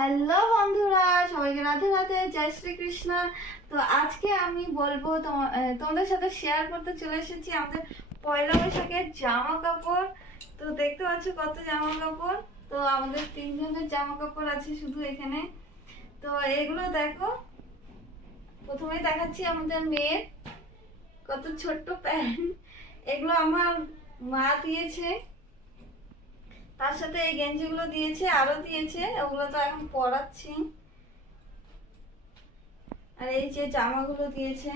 Hello বন্ধুরা, সবাইকে রাধে রাধে, জয় শ্রীকৃষ্ণ। তো আজকে আমি বলব তোমাদের সাথে শেয়ার করতে চলে এসেছি আমাদের পয়লা বৈশাখের জামা কাপড়। তো দেখতে পাচ্ছ কত জামা কাপড়? তো আমাদের তিনজনের জামা কাপড় আছে শুধু এখানে। তো এগুলো দেখো। প্রথমে দেখাচ্ছি আমাদের মেয়ের। কত ছোট্ট প্যান্ট। এগুলো আমার মা দিয়েছে। তার সাথে এই গেঞ্জিগুলো দিয়েছে, আরও দিয়েছে, ওগুলো তো এখন পরাচ্ছি। আর এই যে জামাগুলো দিয়েছে।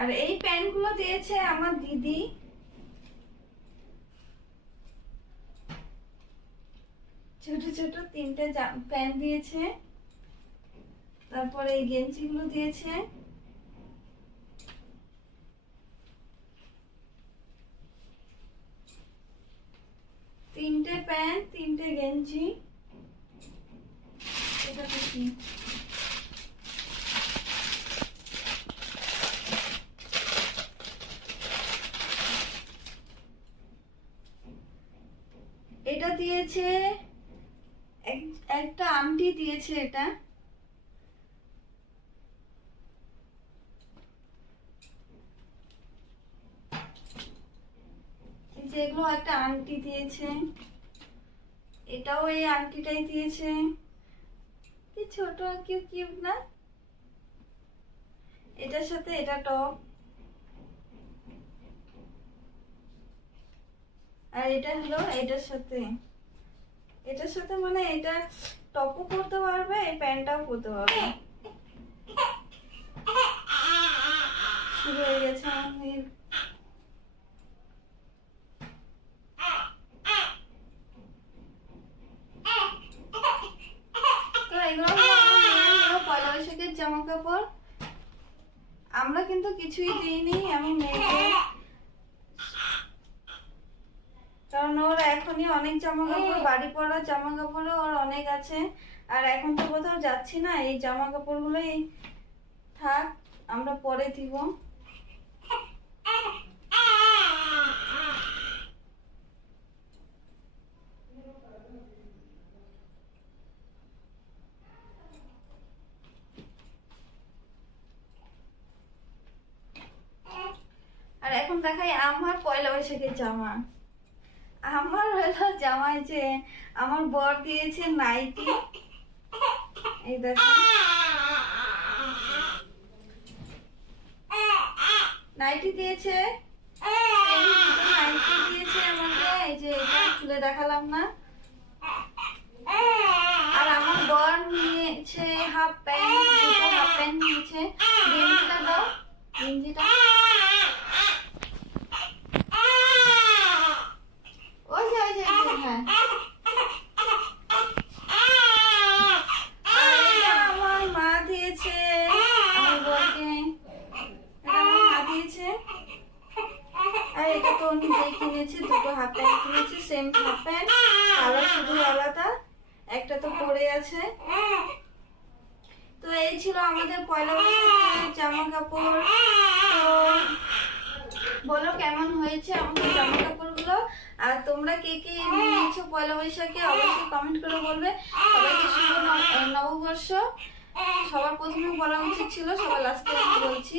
আর এই প্যান্টগুলো দিয়েছে আমার দিদি। ছোট ছোট তিনটে প্যান্ট দিয়েছে। তারপরে এই গেঞ্জিগুলো দিয়েছে। তিনটে প্যান্ট তিনটে গেঞ্জি। এটা কি? এটা দিয়েছে একটা আংটি দিয়েছে এটা। এই যে এগুলো একটা আংটি দিয়েছে। এটাও এই আংটিটাই দিয়েছে। কি ছোট কি কিউট না? এটার সাথে এটা টপ। আর এটা হলো এটার সাথে। এটার সাথে মানে এটা টপও করতে পারবে, এই প্যান্টটাও করতে পারবে। শুরু হয়ে গেছে কাপড় আমরা কিন্তু কিছুই দিইনি, আমি মেয়েকে কারণ ওর এখনই অনেক জামা কাপড় বাড়ি পরা জামা কাপড়ও ওর অনেক আছে। আর এখন তো কোথাও যাচ্ছি না এই জামা কাপড়গুলোই থাক আমরা পরে দিব। আর এখন দেখাই আমার পয়লা বৈশাখের জামা। আমার হলো জামাই যে আমার বর দিয়েছে নাইটি। এই দেখো। নাইটি দিয়েছে। নাইটি দিয়েছে আমাকে। এই যে এটা খুলে দেখালাম না। আর আমার বর নিয়েছে হাফ প্যান্ট হাফ প্যান্ট নিয়েছে। গেঞ্জিটা দাও। গেঞ্জিটা ওই যে ওই যে ওই যে, হ্যাঁ আর এটা আমার মা দিয়েছে মা দিয়েছে। আর এটা তো কিনেছে, দুটো হাফ প্যান্ট কিনেছে সেম হাফ প্যান্ট, কালার শুধু আলাদা, একটা তো পরে আছে। তো এই ছিল আমাদের পয়লা বৈশাখের জামা কাপড় তো বলো কেমন হয়েছে আমাদের জামা কাপড়গুলো আর তোমরা কে কে নিয়েছো পয়লা বৈশাখে অবশ্যই কমেন্ট করে বলবে। সবাইকে শুভ নববর্ষ। সবার প্রথমে বলা উচিত ছিল, সবার লাস্টে আমি বলছি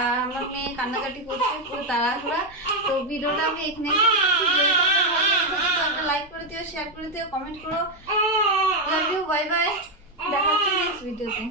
আর আমার মেয়ে কান্নাকাটি করছে, পুরো তাড়াহুড়া। তো ভিডিওটা আমি এখানে লাইক করে দিও শেয়ার করে দিও কমেন্ট করো। লাভ ইউ বাই বাই দেখা হচ্ছে নেক্সট ভিডিওতে